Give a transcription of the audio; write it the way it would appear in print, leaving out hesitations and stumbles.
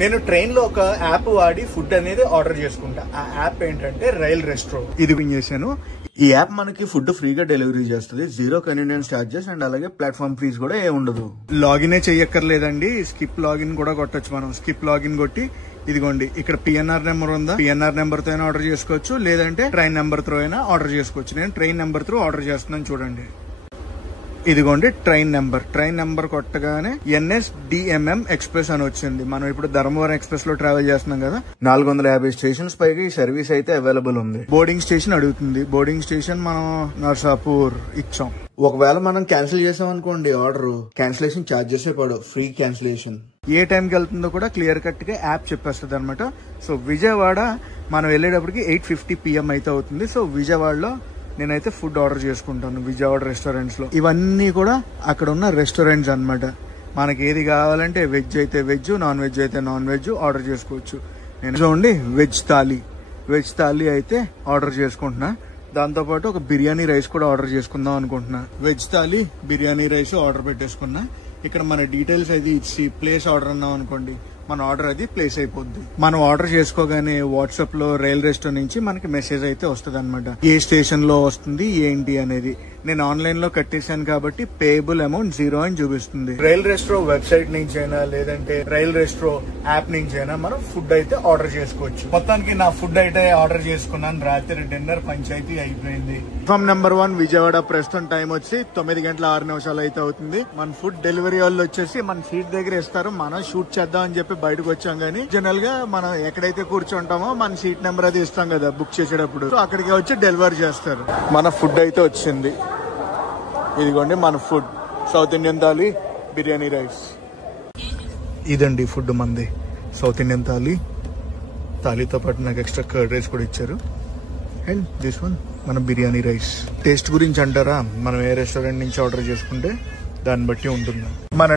నేను ట్రైన్ లో ఒక యాప్ వాడి ఫుడ్ అనేది ఆర్డర్ చేసుకుంటా. ఆ యాప్ ఏంటంటే రైల్ రెస్ట్రో. ఇది విన్ చేశాను. ఈ యాప్ మనకి ఫుడ్ ఫ్రీగా డెలివరీ చేస్తుంది. 0 కన్వీనియన్స్ చార్జెస్ అండ్ అలాగే ప్లాట్ఫామ్ ఫీజ్ కూడా ఏ ఉండదు. లాగిన్ చెయ్యక్కర్లేదండి. స్కిప్ లాగిన్ కూడా కొట్టచ్చు. మనం స్కిప్ లాగిన్ కొట్టి ఇదిగోండి ఇక్కడ పిఎన్ఆర్ నెంబర్ ఉందా, పిఎన్ఆర్ నెంబర్ తో అయినా ఆర్డర్ చేసుకోవచ్చు, లేదంటే ట్రైన్ నెంబర్ త్రూ అయినా ఆర్డర్ చేసుకోవచ్చు. నేను ట్రైన్ నెంబర్ త్రూ ఆర్డర్ చేస్తున్నాను. చూడండి ఇదిగోండి ట్రైన్ నెంబర్ కొట్టగానే NSDMM ఎక్స్ప్రెస్ అని వచ్చింది. మనం ఇప్పుడు ధర్మవరం ఎక్స్ప్రెస్ లో ట్రావెల్ చేస్తున్నాం కదా. 450 స్టేషన్స్ పైగా ఈ సర్వీస్ అయితే అవైలబుల్ ఉంది. బోర్డింగ్ స్టేషన్ అడుగుతుంది. బోర్డింగ్ స్టేషన్ మనం నర్సాపూర్ ఇచ్చాం. ఒకవేళ మనం క్యాన్సిల్ చేసాం అనుకోండి ఆర్డర్, క్యాన్సిలేషన్ ఛార్జెస్ పడవు, ఫ్రీ క్యాన్సిలేషన్. ఏ టైంకి వెళ్తుందో కూడా క్లియర్ కట్ గా యాప్ చెప్పేస్తుంది అనమాట. సో విజయవాడ మనం వెళ్ళేటప్పటికి 8:50 PM అయితే అవుతుంది. సో విజయవాడలో నేనైతే ఫుడ్ ఆర్డర్ చేసుకుంటాను విజయవాడ రెస్టారెంట్స్ లో. ఇవన్నీ కూడా అక్కడ ఉన్న రెస్టారెంట్స్ అన్నమాట. మనకి ఏది కావాలంటే వెజ్ అయితే వెజ్, నాన్ వెజ్ అయితే నాన్ వెజ్ ఆర్డర్ చేసుకోవచ్చు. నేను చూడండి వెజ్ థాలీ అయితే ఆర్డర్ చేసుకుంటున్నా. దాంతోపాటు ఒక బిర్యానీ రైస్ కూడా ఆర్డర్ చేసుకుందాం అనుకుంటున్నా. Veg thali, biryani rice order పెట్టేసుకున్నా. ఇక్కడ మన డీటెయిల్స్ అయితే ఇచ్చి ప్లేస్ ఆర్డర్ అన్నాం అనుకోండి, మన ఆర్డర్ అది ప్లేస్ అయిపోద్ది. మనం ఆర్డర్ చేసుకోగానే వాట్సాప్ లో రైల్ రెస్టో నుంచి మనకి మెసేజ్ అయితే వస్తుంది అనమాట. ఏ స్టేషన్ లో వస్తుంది ఏంటి అనేది. నేను ఆన్లైన్ లో కట్టేశాను కాబట్టి పేయబుల్ అమౌంట్ 0 అని చూపిస్తుంది. రైల్ రెస్టో వెబ్సైట్ నుంచి అయినా లేదంటే రైల్ రెస్టో యాప్ నుంచి అయినా మనం ఫుడ్ అయితే ఆర్డర్ చేసుకోవచ్చు. మొత్తానికి నా ఫుడ్ అయితే ఆర్డర్ చేసుకున్నాను. రాత్రి డిన్నర్ పంచాయతీ అయిపోయింది. Platform number 1 Vijayawada. ప్రస్తుతం టైం వచ్చి 9:06 అయితే అవుతుంది. మన ఫుడ్ డెలివరీ వాళ్ళు వచ్చేసి మన సీట్ దగ్గర ఇస్తారు. మనం షూట్ చేద్దాం అని చెప్పి బయటకు వచ్చాం. కానీ జనరల్ గా మనం ఎక్కడైతే కూర్చుంటామో మన సీట్ నెంబర్ అది ఇస్తాం కదా బుక్ చేసేటప్పుడు, అక్కడికి వచ్చి డెలివరీ చేస్తారు. మన ఫుడ్ అయితే వచ్చింది. ఇదిగోండి మన food, south Indian thali, biryani rice. ఇదండి ఫుడ్ మంది. సౌత్ ఇండియన్ థాలీతో పాటు నాకు ఎక్స్ట్రా కర్డ్ రైస్ కూడా ఇచ్చారు. అండ్ దిస్ వన్ మన బిర్యానీ రైస్. టేస్ట్ గురించి అంటారా, మనం ఏ రెస్టారెంట్ నుంచి ఆర్డర్ చేసుకుంటే దాన్ని బట్టి ఉంటుంది. మన